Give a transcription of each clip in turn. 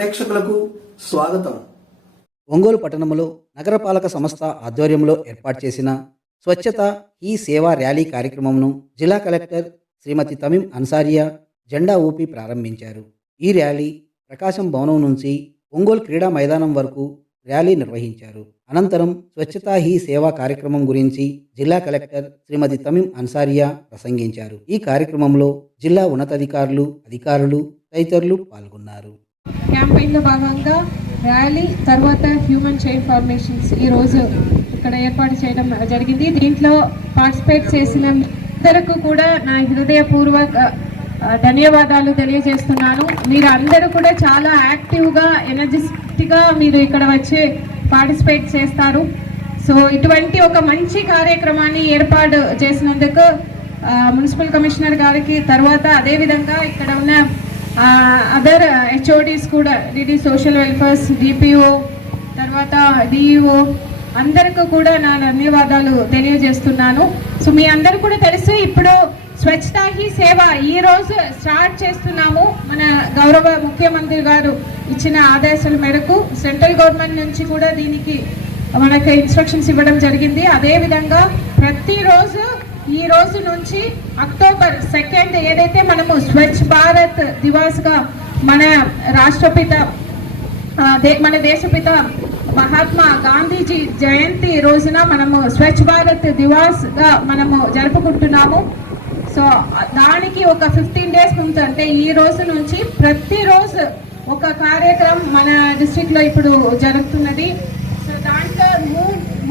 ప్రేక్షకులకు స్వాగతం. ఒంగోలు పట్టణంలో నగరపాలక సంస్థ ఆధ్వర్యంలో ఏర్పాటు చేసిన స్వచ్ఛత హీ సేవా ర్యాలీ కార్యక్రమంను జిల్లా కలెక్టర్ శ్రీమతి తమీం అన్సారియా జెండా ఊపి ప్రారంభించారు. ఈ ర్యాలీ ప్రకాశం భవనం నుంచి ఒంగోలు క్రీడా మైదానం వరకు ర్యాలీ నిర్వహించారు. అనంతరం స్వచ్ఛతా హీ సేవా కార్యక్రమం గురించి జిల్లా కలెక్టర్ శ్రీమతి తమీం అన్సారియా ప్రసంగించారు. ఈ కార్యక్రమంలో జిల్లా ఉన్నతాధికారులు, అధికారులు తదితరులు పాల్గొన్నారు. క్యాంపెయిన్లో భాగంగా ర్యాలీ తర్వాత హ్యూమన్ చైన్ ఫార్మేషన్స్ ఈరోజు ఇక్కడ ఏర్పాటు చేయడం జరిగింది. దీంట్లో పార్టిసిపేట్ చేసిన అందరికీ కూడా నా హృదయపూర్వక ధన్యవాదాలు తెలియజేస్తున్నాను. మీరు అందరూ కూడా చాలా యాక్టివ్గా, ఎనర్జెటిక్గా మీరు ఇక్కడ వచ్చి పార్టిసిపేట్ చేస్తారు. సో ఇటువంటి ఒక మంచి కార్యక్రమాన్ని ఏర్పాటు చేసినందుకు మున్సిపల్ కమిషనర్ గారికి, తర్వాత అదేవిధంగా ఇక్కడ ఉన్న అదర్ హెచ్ఓడీస్ కూడా, డిడి సోషల్ వెల్ఫేర్స్, డిపిఓ, తర్వాత డిఈఓ అందరికీ కూడా నా ధన్యవాదాలు తెలియజేస్తున్నాను. సో మీ అందరూ కూడా తెలుసు, ఇప్పుడు స్వచ్ఛతా హీ సేవ ఈ రోజు స్టార్ట్ చేస్తున్నాము. మన గౌరవ ముఖ్యమంత్రి గారు ఇచ్చిన ఆదేశాల మేరకు సెంట్రల్ గవర్నమెంట్ నుంచి కూడా దీనికి మనకి ఇన్స్ట్రక్షన్స్ ఇవ్వడం జరిగింది. అదేవిధంగా ప్రతిరోజు ఈ రోజు నుంచి అక్టోబర్ 2 ఏదైతే మనము స్వచ్ఛ భారత్ దివాస్గా మన రాష్ట్రపిత మన దేశపిత మహాత్మా గాంధీజీ జయంతి రోజున మనము స్వచ్ఛ భారత్ దివాస్గా మనము జరుపుకుంటున్నాము. సో దానికి ఒక 15 days ముందు, అంటే ఈ రోజు నుంచి ప్రతిరోజు ఒక కార్యక్రమం మన డిస్ట్రిక్ట్లో ఇప్పుడు జరుగుతున్నది. సో దాంట్లో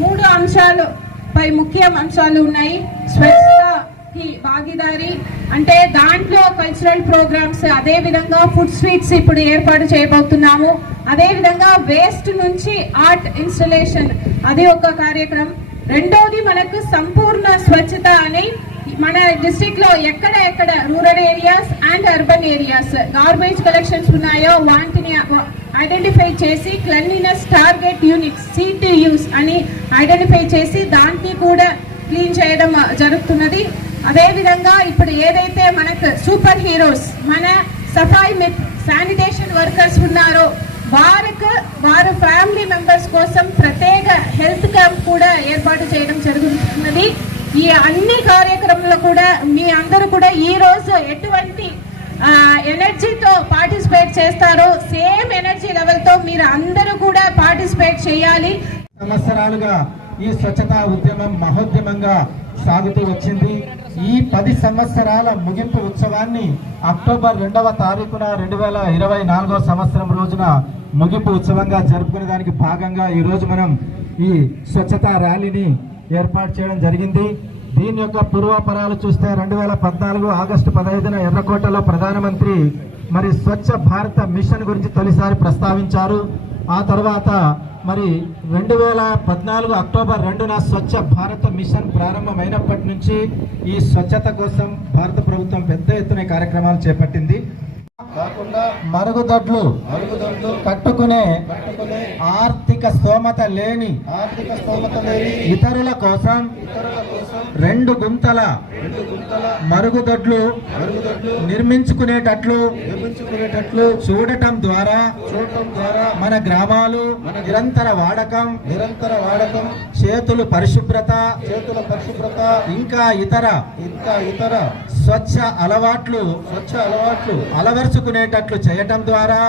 మూడు అంశాలపై ముఖ్య అంశాలు ఉన్నాయి. స్వచ్ఛతకి భాగీదారి అంటే దాంట్లో కల్చరల్ ప్రోగ్రామ్స్, అదేవిధంగా ఫుడ్ స్ట్రీట్స్ ఇప్పుడు ఏర్పాటు చేయబోతున్నాము. అదేవిధంగా వేస్ట్ నుంచి ఆర్ట్ ఇన్స్టలేషన్, అది ఒక కార్యక్రమం. రెండోది మనకు సంపూర్ణ స్వచ్ఛత అని మన డిస్ట్రిక్ట్ లో ఎక్కడ rural areas and urban areas garbage collections ఉన్నాయో వాటిని ఐడెంటిఫై చేసి క్లెన్లీనెస్ టార్గెట్ యూనిట్స్ CTUs అని ఐడెంటిఫై చేసి దాన్ని కూడా క్లీన్ చేయడం జరుగుతున్నది. అదేవిధంగా ఇప్పుడు ఏదైతే మనకు సూపర్ హీరోస్, మన సఫాయి శానిటేషన్ వర్కర్స్ ఉన్నారో వారు ఫ్యామిలీ మెంబర్స్ కోసం ప్రత్యేక హెల్త్ క్యాంప్ కూడా ఏర్పాటు చేయడం జరుగుతున్నది. ఈ అన్ని కార్యక్రమాల్లో కూడా మీ అందరూ కూడా ఈ రోజు ఎటువంటి ఎనర్జీతో పార్టిసిపేట్ చేస్తారో సేమ్ ఎనర్జీ లెవెల్తో మీరు అందరూ కూడా పార్టిసిపేట్ చేయాలి. సంవత్సరాలుగా ఈ స్వచ్ఛతా ఉద్యమం మహోద్యమంగా సాగుతూ వచ్చింది. ఈ 10 సంవత్సరాల ముగింపు ఉత్సవాన్ని అక్టోబర్ 2వ తారీఖున 2024వ సంవత్సరం రోజున ముగింపు ఉత్సవంగా జరుపుకునే దానికి భాగంగా ఈరోజు మనం ఈ స్వచ్ఛతా ర్యాలీని ఏర్పాటు చేయడం జరిగింది. దీని యొక్క పూర్వాపరాలు చూస్తే 2014 ఆగస్టు 15న ఎర్రకోటలో ప్రధానమంత్రి మరి స్వచ్ఛ భారత మిషన్ గురించి తొలిసారి ప్రస్తావించారు. ఆ తర్వాత మరి 2014 అక్టోబర్ 2న స్వచ్ఛ భారత మిషన్ ప్రారంభమైనప్పటి నుంచి ఈ స్వచ్ఛత కోసం భారత ప్రభుత్వం పెద్ద ఎత్తున కార్యక్రమాలు చేపట్టింది. కాకుండా మరుగుదొడ్లు కట్టుకునే ఆర్థిక స్తోమత లేని ఇతరుల కోసం 2 గుంతల మరుగుదొడ్లు నిర్మించుకునేటట్లు చూడటం ద్వారా మన గ్రామాలు నిరంతర వాడకం చేతుల పరిశుభ్రత ఇంకా ఇతర స్వచ్ఛ అలవాట్లు అలవర్చుకునేటట్లు చేయడం ద్వారా